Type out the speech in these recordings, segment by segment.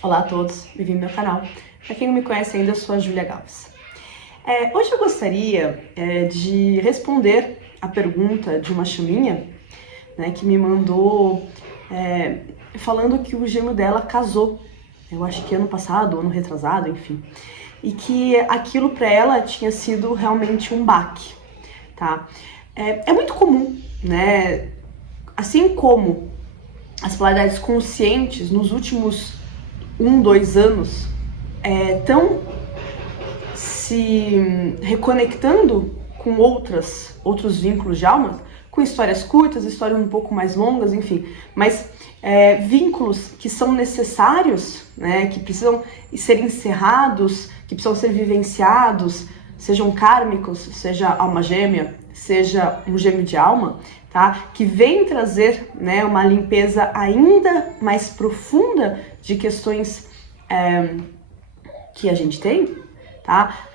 Olá a todos, bem-vindo ao meu canal. Para quem não me conhece ainda, eu sou a Júlia Galves. Hoje eu gostaria de responder a pergunta de uma chaminha, né, que me mandou falando que o gêmeo dela casou, eu acho que ano passado, ano retrasado, enfim, e que aquilo para ela tinha sido realmente um baque, tá? É muito comum, né, assim como as polaridades conscientes nos últimos 2 anos estão se reconectando com outros vínculos de alma, com histórias curtas, histórias um pouco mais longas, enfim, mas vínculos que são necessários, né, que precisam ser encerrados, que precisam ser vivenciados, sejam kármicos, seja alma gêmea, seja um gêmeo de alma, tá? Que vem trazer, né, uma limpeza ainda mais profunda de questões que a gente tem, tá?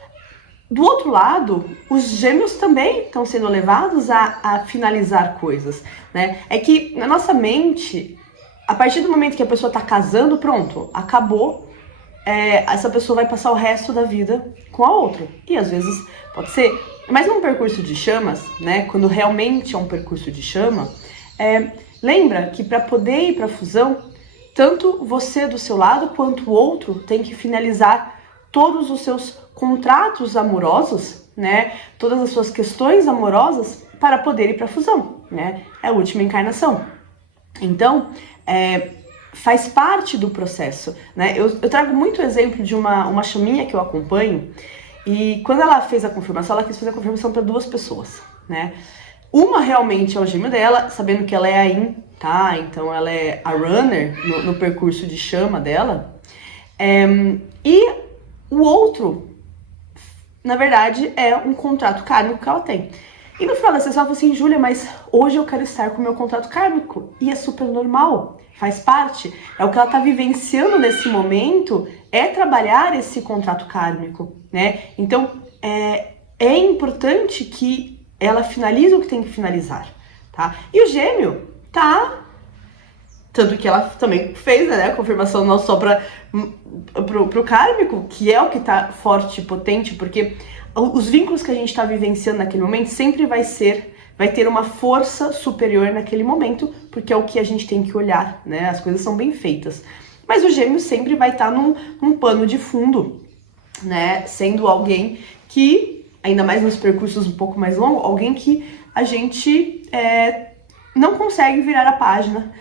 Do outro lado, os gêmeos também estão sendo levados a finalizar coisas, né? É que na nossa mente, a partir do momento que a pessoa está casando, pronto, acabou, essa pessoa vai passar o resto da vida com a outra. E às vezes pode ser. Mas num percurso de chamas, né? Quando realmente é um percurso de chama, lembra que para poder ir para a fusão, tanto você do seu lado quanto o outro tem que finalizar todos os seus contratos amorosos, né? Todas as suas questões amorosas para poder ir para a fusão, né? É a última encarnação. Então, faz parte do processo, né? Eu trago muito exemplo de uma chaminha que eu acompanho, e quando ela fez a confirmação, ela quis fazer a confirmação para 2 pessoas, né? Uma realmente é o gêmeo dela, sabendo que ela é a Yin, tá? Então ela é a runner no percurso de chama dela. E o outro, na verdade, é um contrato kármico que ela tem. E no final da sessão ela falou assim: Júlia, mas hoje eu quero estar com o meu contrato kármico. E é super normal, faz parte. É o que ela tá vivenciando nesse momento, é trabalhar esse contrato kármico, né? Então, é importante que ela finaliza o que tem que finalizar, tá? E o gêmeo tá... Tanto que ela também fez, né, a confirmação não só pro kármico, que é o que tá forte e potente, porque os vínculos que a gente tá vivenciando naquele momento sempre vai ter uma força superior naquele momento, porque é o que a gente tem que olhar, né? As coisas são bem feitas. Mas o gêmeo sempre vai estar num pano de fundo, né? Sendo alguém que, ainda mais nos percursos um pouco mais longos, alguém que a gente não consegue virar a página,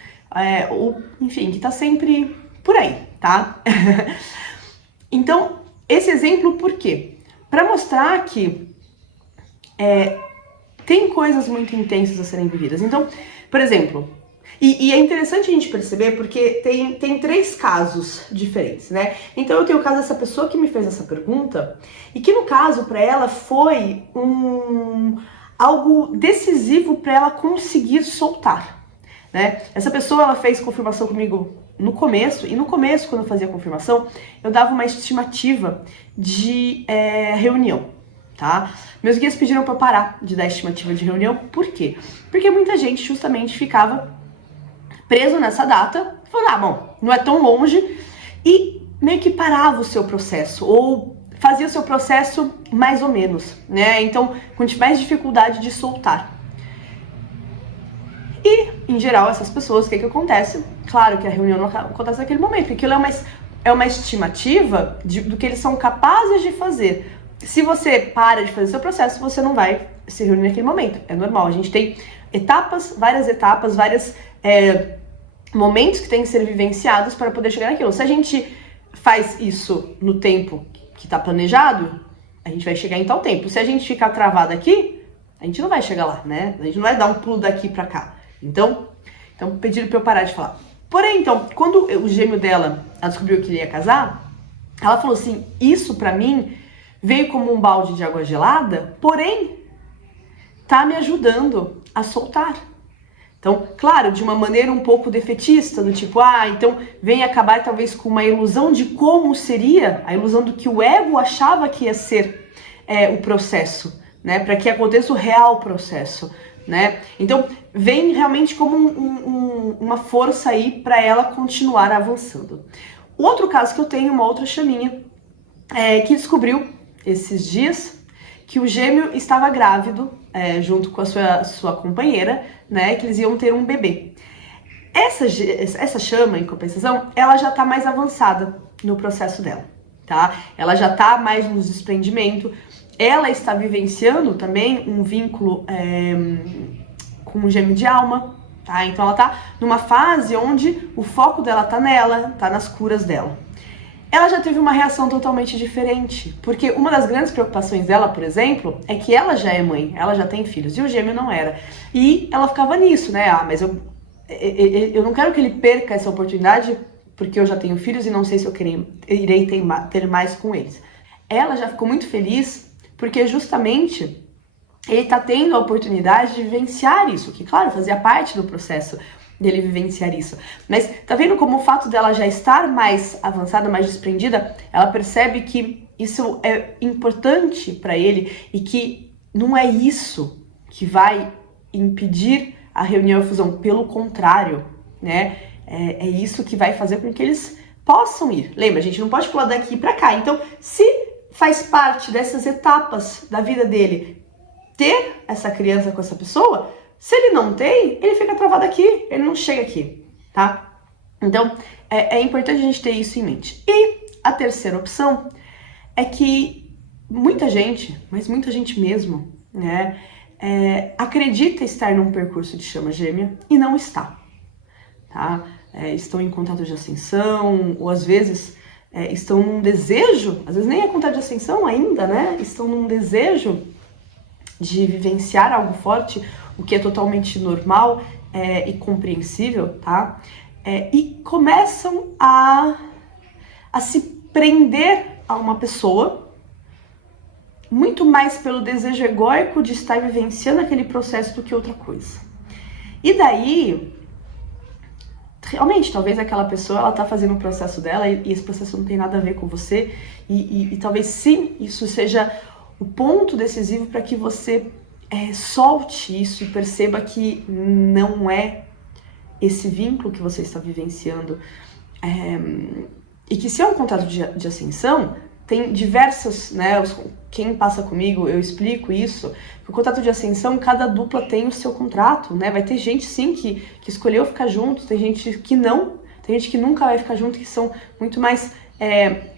ou, enfim, que tá sempre por aí, tá? Então, esse exemplo por quê? Para mostrar que tem coisas muito intensas a serem vividas. Então, por exemplo, e é interessante a gente perceber porque tem 3 casos diferentes, né? Então eu tenho o caso dessa pessoa que me fez essa pergunta e que no caso para ela foi algo decisivo para ela conseguir soltar, né? Essa pessoa ela fez confirmação comigo no começo, e no começo quando eu fazia a confirmação eu dava uma estimativa de reunião, tá? Meus guias pediram para eu parar de dar estimativa de reunião, por quê? Porque muita gente justamente ficava preso nessa data, falando, bom, não é tão longe, e meio que parava o seu processo, ou fazia o seu processo mais ou menos, né? Então, com mais dificuldade de soltar. E, em geral, essas pessoas, o que acontece? Claro que a reunião não acontece naquele momento, porque aquilo é uma estimativa do que eles são capazes de fazer. Se você para de fazer seu processo, você não vai se reunir naquele momento. É normal, a gente tem várias etapas, vários momentos que têm que ser vivenciados para poder chegar naquilo. Se a gente faz isso no tempo que está planejado, a gente vai chegar em tal tempo. Se a gente ficar travado aqui, a gente não vai chegar lá, né? A gente não vai dar um pulo daqui para cá. Então pediram para eu parar de falar. Porém, então, quando o gêmeo dela, ela descobriu que ele ia casar, ela falou assim, isso para mim veio como um balde de água gelada, porém, tá me ajudando a soltar. Então, claro, de uma maneira um pouco defetista, do tipo, então vem acabar talvez com uma ilusão de como seria, a ilusão do que o ego achava que ia ser o processo, né? Para que aconteça o real processo, né? Então, vem realmente como uma força aí para ela continuar avançando. O outro caso que eu tenho, uma outra chaminha, que descobriu esses dias que o gêmeo estava grávido, junto com a sua companheira, né, que eles iam ter um bebê. Essa chama, em compensação, ela já tá mais avançada no processo dela, tá? Ela já tá mais no desprendimento, ela está vivenciando também um vínculo com um gêmeo de alma, tá? Então ela tá numa fase onde o foco dela tá nela, tá nas curas dela. Ela já teve uma reação totalmente diferente, porque uma das grandes preocupações dela, por exemplo, é que ela já é mãe, ela já tem filhos, e o gêmeo não era. E ela ficava nisso, né? Mas eu não quero que ele perca essa oportunidade, porque eu já tenho filhos e não sei se eu irei ter mais com eles. Ela já ficou muito feliz, porque justamente ele tá tendo a oportunidade de vivenciar isso, que claro, fazia parte do processo dele vivenciar isso. Mas tá vendo como o fato dela já estar mais avançada, mais desprendida, ela percebe que isso é importante para ele e que não é isso que vai impedir a reunião e a fusão, pelo contrário, né? É isso que vai fazer com que eles possam ir. Lembra, a gente não pode pular daqui para cá. Então, se faz parte dessas etapas da vida dele ter essa criança com essa pessoa, se ele não tem, ele fica travado aqui, ele não chega aqui, tá? Então, é importante a gente ter isso em mente. E a terceira opção é que muita gente, mas muita gente mesmo, né, acredita estar num percurso de chama gêmea e não está, tá? Estão em contato de ascensão, ou às vezes estão num desejo, às vezes nem é contato de ascensão ainda, né? Estão num desejo de vivenciar algo forte, o que é totalmente normal e compreensível, tá? E começam a se prender a uma pessoa muito mais pelo desejo egóico de estar vivenciando aquele processo do que outra coisa. E daí, realmente, talvez aquela pessoa, ela tá fazendo o processo dela e esse processo não tem nada a ver com você e talvez sim, isso seja o ponto decisivo para que você solte isso e perceba que não é esse vínculo que você está vivenciando. E que se é um contato de ascensão, tem diversas, né? Quem passa comigo, eu explico isso. O contato de ascensão, cada dupla tem o seu contrato, né? Vai ter gente sim que escolheu ficar junto, tem gente que não, tem gente que nunca vai ficar junto, que são muito mais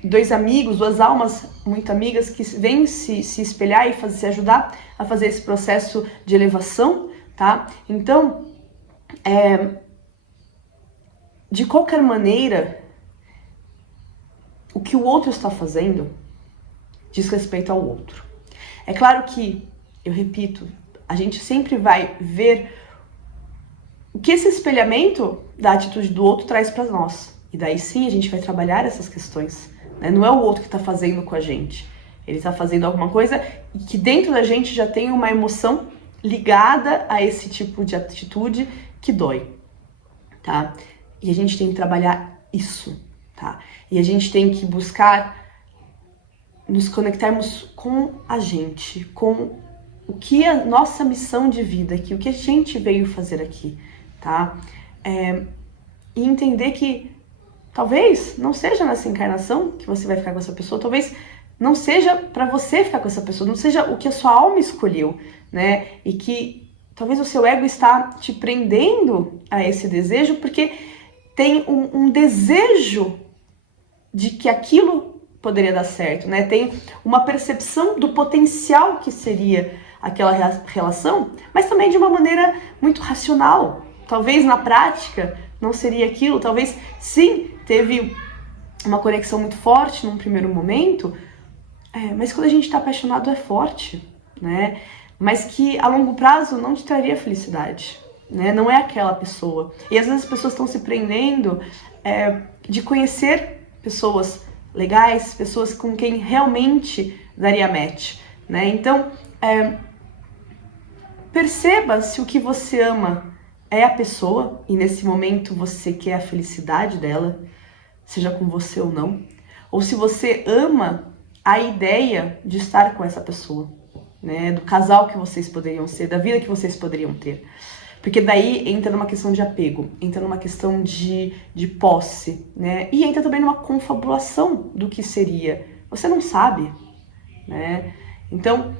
dois amigos, duas almas muito amigas que vêm se espelhar e se ajudar a fazer esse processo de elevação, tá? Então, de qualquer maneira, o que o outro está fazendo diz respeito ao outro. É claro que, eu repito, a gente sempre vai ver o que esse espelhamento da atitude do outro traz para nós. E daí sim a gente vai trabalhar essas questões, né? Não é o outro que está fazendo com a gente. Ele está fazendo alguma coisa e que dentro da gente já tem uma emoção ligada a esse tipo de atitude que dói, tá? E a gente tem que trabalhar isso, tá? E a gente tem que buscar nos conectarmos com a gente, com o que é a nossa missão de vida aqui, o que a gente veio fazer aqui, tá? E entender que talvez não seja nessa encarnação que você vai ficar com essa pessoa, talvez não seja para você ficar com essa pessoa, não seja o que a sua alma escolheu, né? E que talvez o seu ego está te prendendo a esse desejo porque tem um desejo de que aquilo poderia dar certo, né? Tem uma percepção do potencial que seria aquela relação, mas também de uma maneira muito racional. Talvez na prática não seria aquilo, talvez sim, teve uma conexão muito forte num primeiro momento, mas quando a gente está apaixonado é forte, né? Mas que a longo prazo não te traria felicidade, né? Não é aquela pessoa. E às vezes as pessoas estão se prendendo de conhecer pessoas legais, pessoas com quem realmente daria match, né? Então, perceba se o que você ama é a pessoa e nesse momento você quer a felicidade dela, seja com você ou não, ou se você ama a ideia de estar com essa pessoa, né? Do casal que vocês poderiam ser, da vida que vocês poderiam ter. Porque daí entra numa questão de apego, entra numa questão de posse, né? E entra também numa confabulação do que seria. Você não sabe, né? Então,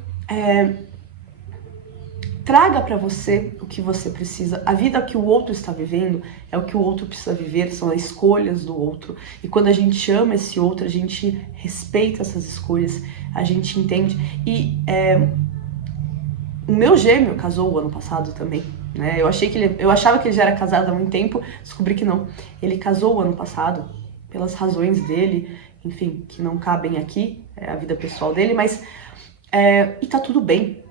traga para você o que você precisa. A vida que o outro está vivendo é o que o outro precisa viver, são as escolhas do outro. E quando a gente ama esse outro, a gente respeita essas escolhas, a gente entende. E o meu gêmeo casou o ano passado também, né? Eu achava que ele já era casado há muito tempo, descobri que não. Ele casou o ano passado, pelas razões dele, enfim, que não cabem aqui, é a vida pessoal dele, mas e tá tudo bem.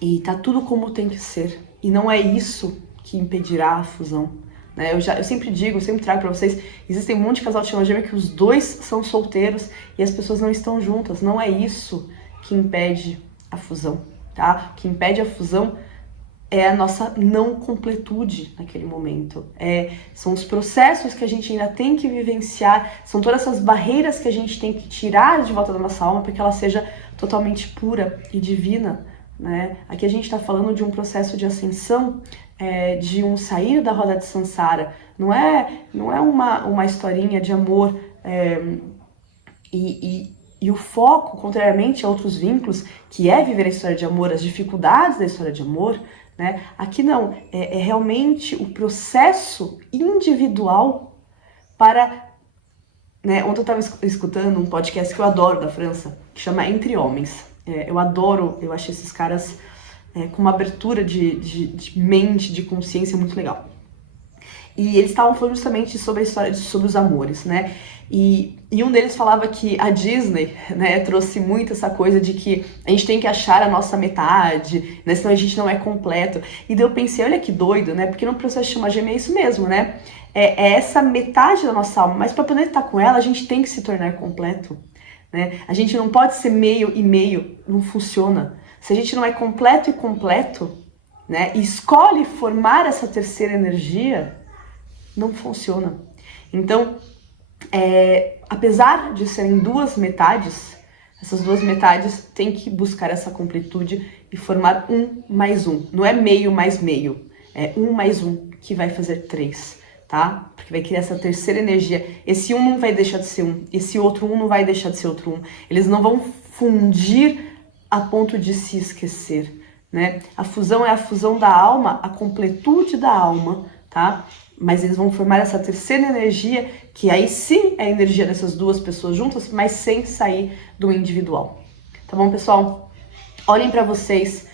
E tá tudo como tem que ser. E não é isso que impedirá a fusão, né? Eu sempre digo, eu sempre trago pra vocês, existem um monte de casal de chama gêmea que os dois são solteiros e as pessoas não estão juntas. Não é isso que impede a fusão, tá? O que impede a fusão é a nossa não completude naquele momento. São os processos que a gente ainda tem que vivenciar, são todas essas barreiras que a gente tem que tirar de volta da nossa alma para que ela seja totalmente pura e divina, né? Aqui a gente está falando de um processo de ascensão, de um sair da roda de Sansara. Não é uma historinha de amor e o foco, contrariamente a outros vínculos, que é viver a história de amor, as dificuldades da história de amor, né? Aqui não, é realmente o processo individual para... Né? Ontem eu estava escutando um podcast que eu adoro da França, que chama Entre Homens. Eu adoro, eu achei esses caras com uma abertura de mente, de consciência muito legal. E eles estavam falando justamente sobre a história, sobre os amores, né? E um deles falava que a Disney, né, trouxe muito essa coisa de que a gente tem que achar a nossa metade, né, senão a gente não é completo. E daí eu pensei, olha que doido, né? Porque no processo de chama gêmea é isso mesmo, né? É essa metade da nossa alma, mas para poder estar com ela, a gente tem que se tornar completo, né? A gente não pode ser meio e meio, não funciona. Se a gente não é completo e completo, né, e escolhe formar essa terceira energia, não funciona. Então, apesar de serem duas metades, essas duas metades têm que buscar essa completude e formar um mais um. Não é meio mais meio, é um mais um que vai fazer três, tá? Porque vai criar essa terceira energia. Esse um não vai deixar de ser um, esse outro um não vai deixar de ser outro um. Eles não vão fundir a ponto de se esquecer, né? A fusão é a fusão da alma, a completude da alma, tá? Mas eles vão formar essa terceira energia, que aí sim é a energia dessas duas pessoas juntas, mas sem sair do individual. Tá bom, pessoal? Olhem pra vocês,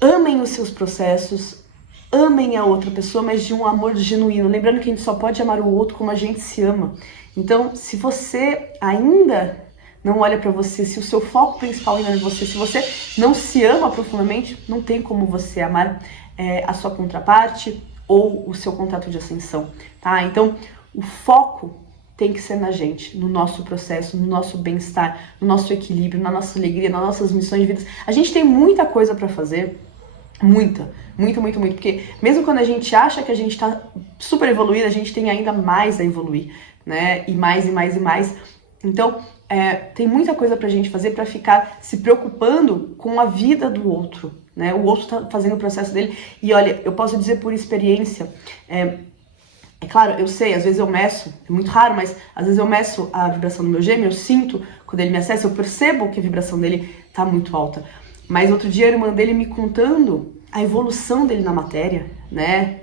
amem os seus processos, amem a outra pessoa, mas de um amor genuíno. Lembrando que a gente só pode amar o outro como a gente se ama. Então, se você ainda não olha pra você, se o seu foco principal ainda é você, se você não se ama profundamente, não tem como você amar a sua contraparte, ou o seu contato de ascensão, tá? Então, o foco tem que ser na gente, no nosso processo, no nosso bem-estar, no nosso equilíbrio, na nossa alegria, nas nossas missões de vida. A gente tem muita coisa pra fazer, muita, porque mesmo quando a gente acha que a gente tá super evoluído, a gente tem ainda mais a evoluir, né? E mais. Então, tem muita coisa pra gente fazer pra ficar se preocupando com a vida do outro, né? O outro tá fazendo o processo dele. E olha, eu posso dizer por experiência, é claro, eu sei, às vezes eu meço, é muito raro, mas às vezes eu meço a vibração do meu gêmeo, eu sinto quando ele me acessa, eu percebo que a vibração dele tá muito alta. Mas outro dia a irmã dele me contando a evolução dele na matéria, né?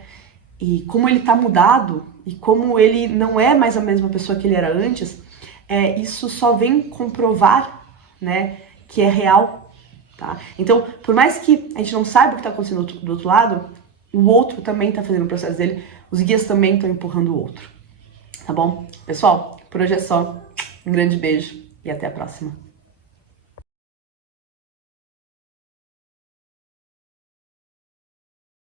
E como ele tá mudado, e como ele não é mais a mesma pessoa que ele era antes. Isso só vem comprovar, né, que é real, tá? Então, por mais que a gente não saiba o que está acontecendo do outro lado, o outro também está fazendo o processo dele, os guias também estão empurrando o outro, tá bom? Pessoal, por hoje é só. Um grande beijo e até a próxima.